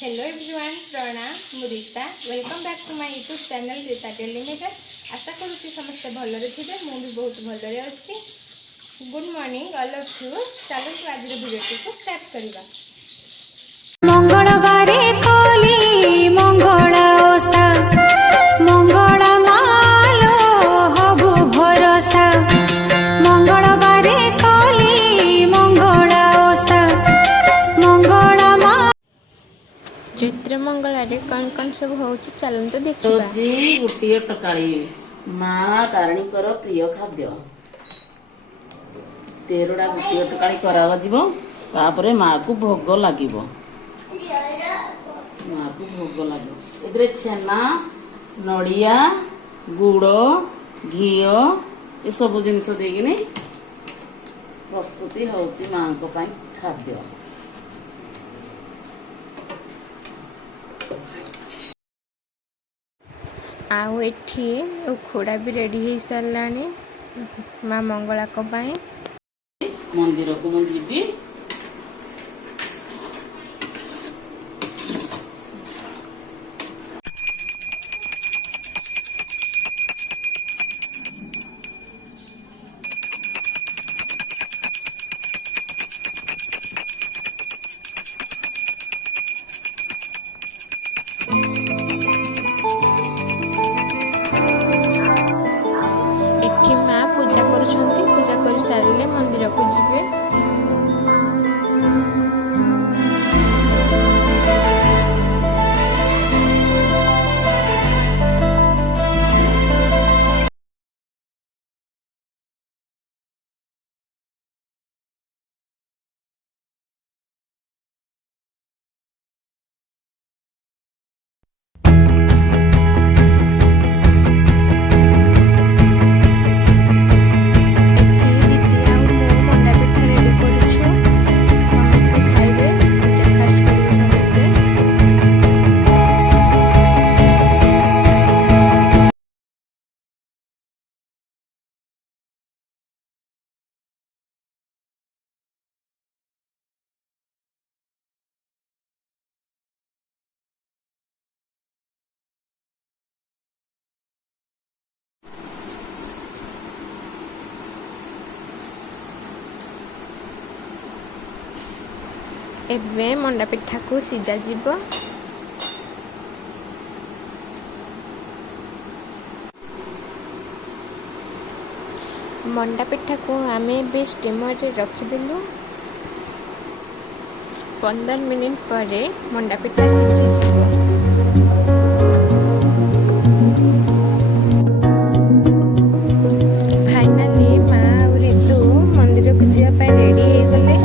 Hello everyone प्रणाम मुरीता welcome back to my YouTube channel Rita daily maker. आशा करुच्ची समस्ते भलरे थे मुझे बहुत भलरे अच्छी। Good morning all of you. चलते आज वीडियो को स्टार्ट करवा। मंगलवार कली मंगला ओषा मंगला मालो हबु भरोसा मंगलवार कली मंगला ओषा मंगला मा चैत्र मंगलारे कौन सब होची चलते देखिबा। गोटे टकाली माँ तारिणीकर प्रिय खाद्य 13टा गोटे टकाली करापर माँ को भोग लगे माँ को भोग लगे छेना नड़िया गुड़ घी ये सब जिनस देकिनी प्रस्तुति होची माँ को खाद्य। आउ एठी उखुड़ा भी रेडी हो सारानी माँ मंगला को पाई। मंदिर को मुझे जीवी एठी माँ पूजा करुछंती। पूजा कर सारे मंदिर को जीवे। एबे मंडा पिठा को सीजा जीव। मंडा पिठा को आम ए स्टीमर रे रखीदेलु। 15 मिनिट पर मंडा पिठा सीझी जीव। फाइनाली माँ और ऋतु मंदिर को जावाई रेडी हो गले।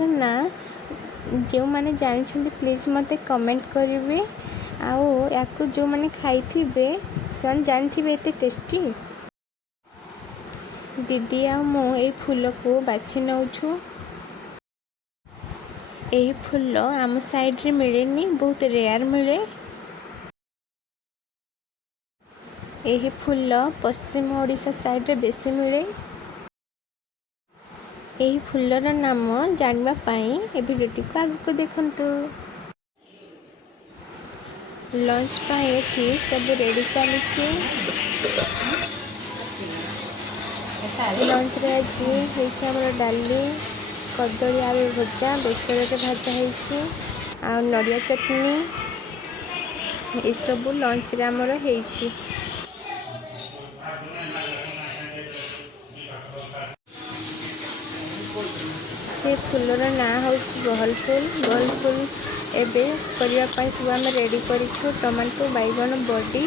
फुलर ना जो मैंने जानते प्लीज मत कमेंट करेंगे आउ या जो मैंने खाई से जानते एत टेस्टी। दीदी आ मु ए फूल को बाछि नौछु। यही फूल आम साइड रे मिलेनी, बहुत रेयर मिले। यही फूल पश्चिम ओडिशा साइड रे बेसी मिले। यही फूलर नाम जानवा पाई ए वीडियोटी को आगे को देखंतु। लंच पाई एठी सब रेडी चली। लंच रे आज होइछ डाली, कदली आलू भजा, बेसर रे भाजा होइछ आ नड़िया चटनी, ये सब लंच रे हमर होइछ। से फूलर ना हूँ बहल फूल। बहल फूल एवं करने सब आम रेडी कर टमाटो, बैगन, बड़ी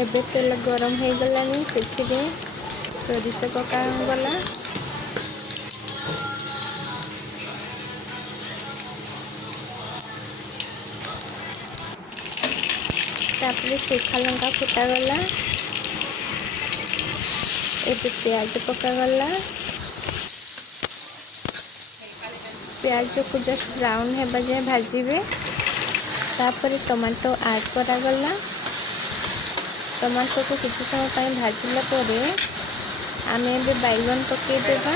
एबे तेल गरम हो गलानी, से सोरिष पका गला। तापर सुखा लंका फुटा गला। एबे प्याज पका गला। प्याज को जस्ट ब्राउन होगा जाए भाजबे। तापर टमाटो ऐड करा गला। टमाटो को किसी समय भाजला परे आम ए बैगन पकईदेवा।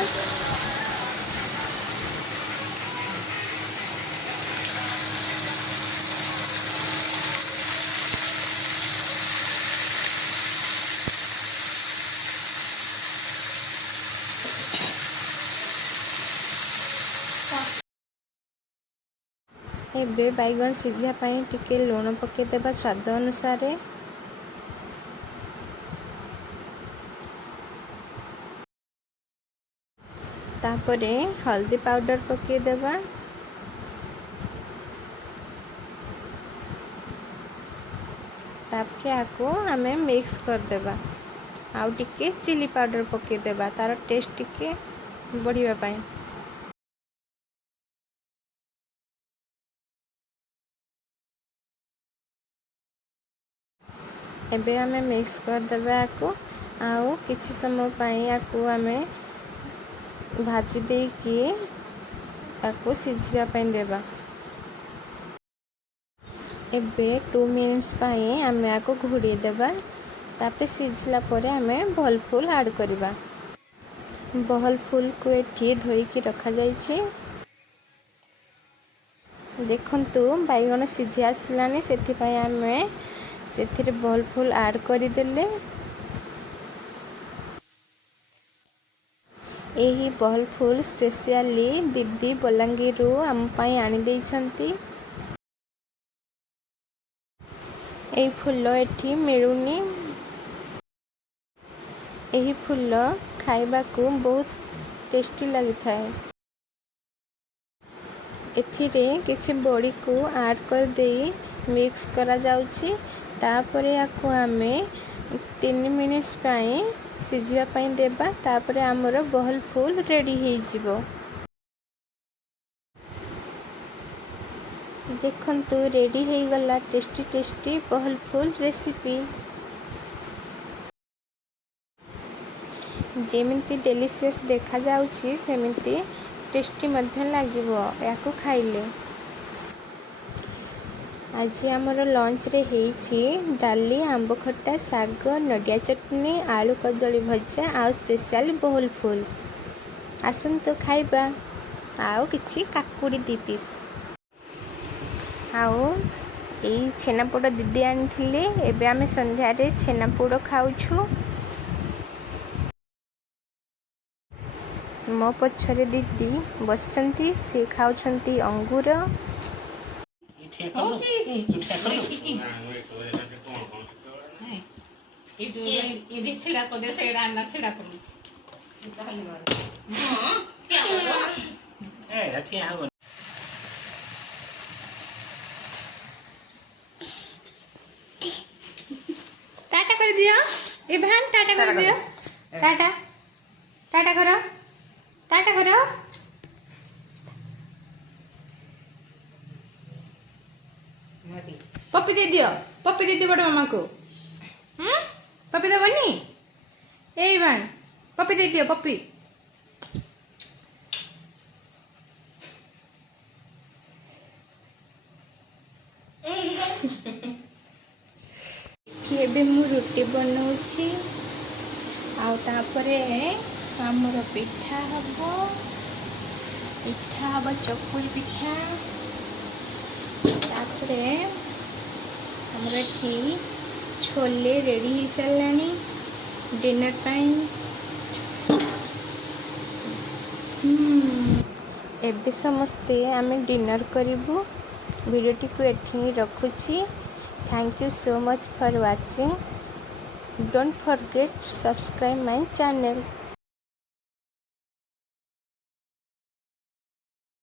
एबे बैगन सिझा टिके लुण पकईदेवा स्वाद अनुसार। तापरे हल्दी पाउडर पकईदेवा। तापरे आको आमे मिक्स करदेवा। आउ टिके चिली पाउडर पकईदेवा तार टेस्ट टिके बढ़िया पाई। एबे आमे मिक्स करदेवा आको आउ किछि समय पाई आको आमे भाजी देकी आको सिझिबा पाई देबा। एबे 2 मिनिट्स पाई आमे आको घोड़ी देबा। तापे सिझला परे आमे बहल फूल ऐड करबा। बहल फूल को एठी धोईकी रखा जाइछि। देखंतु बैगन सिझी आसलानी, सेथि पई आमे सेथिरे बहल फूल ऐड करदेले। यही बहल फूल स्पेशली दीदी बलांगीर आम पाई आनी देइछंती। यही फूल एठी मिलुनी। यही फूल खाइबा को बहुत टेस्टी लगी थाए। एथिरे किछि बड़ी को ऐड कर देई मिक्स करा जाउछि। तापरे आको आमे 3 मिनिट्स पाई सिझिबा पाई देबा। तापरे हमर बहल फूल रेडी हो जिवो। देखंतु रेडी हो गला टेस्टी टेस्टी बहल फूल रेसिपी। जेमिति डेलीशियस देखा जाउछि सेमिति टेस्टी मध्य लागिवो याको खाइले। आज आमर लंच रे हेइछि डाली, आंब खट्टा, साग, नडिया चटनी, आलू कदली भजा आ स्पेशल बहल फूल। आसंतु खाइबा। आउ किछि काकुड़ी 2 पीस। आउ एई छेनापोड़ दीदी आनिथिले। एबे आमे संध्या रे छेनापोड़ खाउछु। मो पछरे दीदी बसचंती, से खाउछंती अंगूर। कर दियो इभान टाटा कर दियो टाटा टाटा करो टाटा करो पप्पी दे दियो बड़ मामा को पप्पी देवनी ए इभान पप्पी दे दियो पप्पी ଏବେ ମୁଁ ରୁଟି ବନଉଛି ଆଉ ତାପରେ ଆମର ପିଠା ହବ ଚକୁଳି ପିଠା ତାପରେ ଆମର ଏଠି ଛୋଲେ ରେଡ଼ି ହେଇସାରିଲାଣି ଡିନର ପାଇଁ ଏବେ ସମସ୍ତେ ଆମେ ଡିନର କରିବୁ ଭିଡ଼ିଓଟିକୁ ଏଠି ରଖୁଛି Thank you so much for watching. Don't forget subscribe my channel.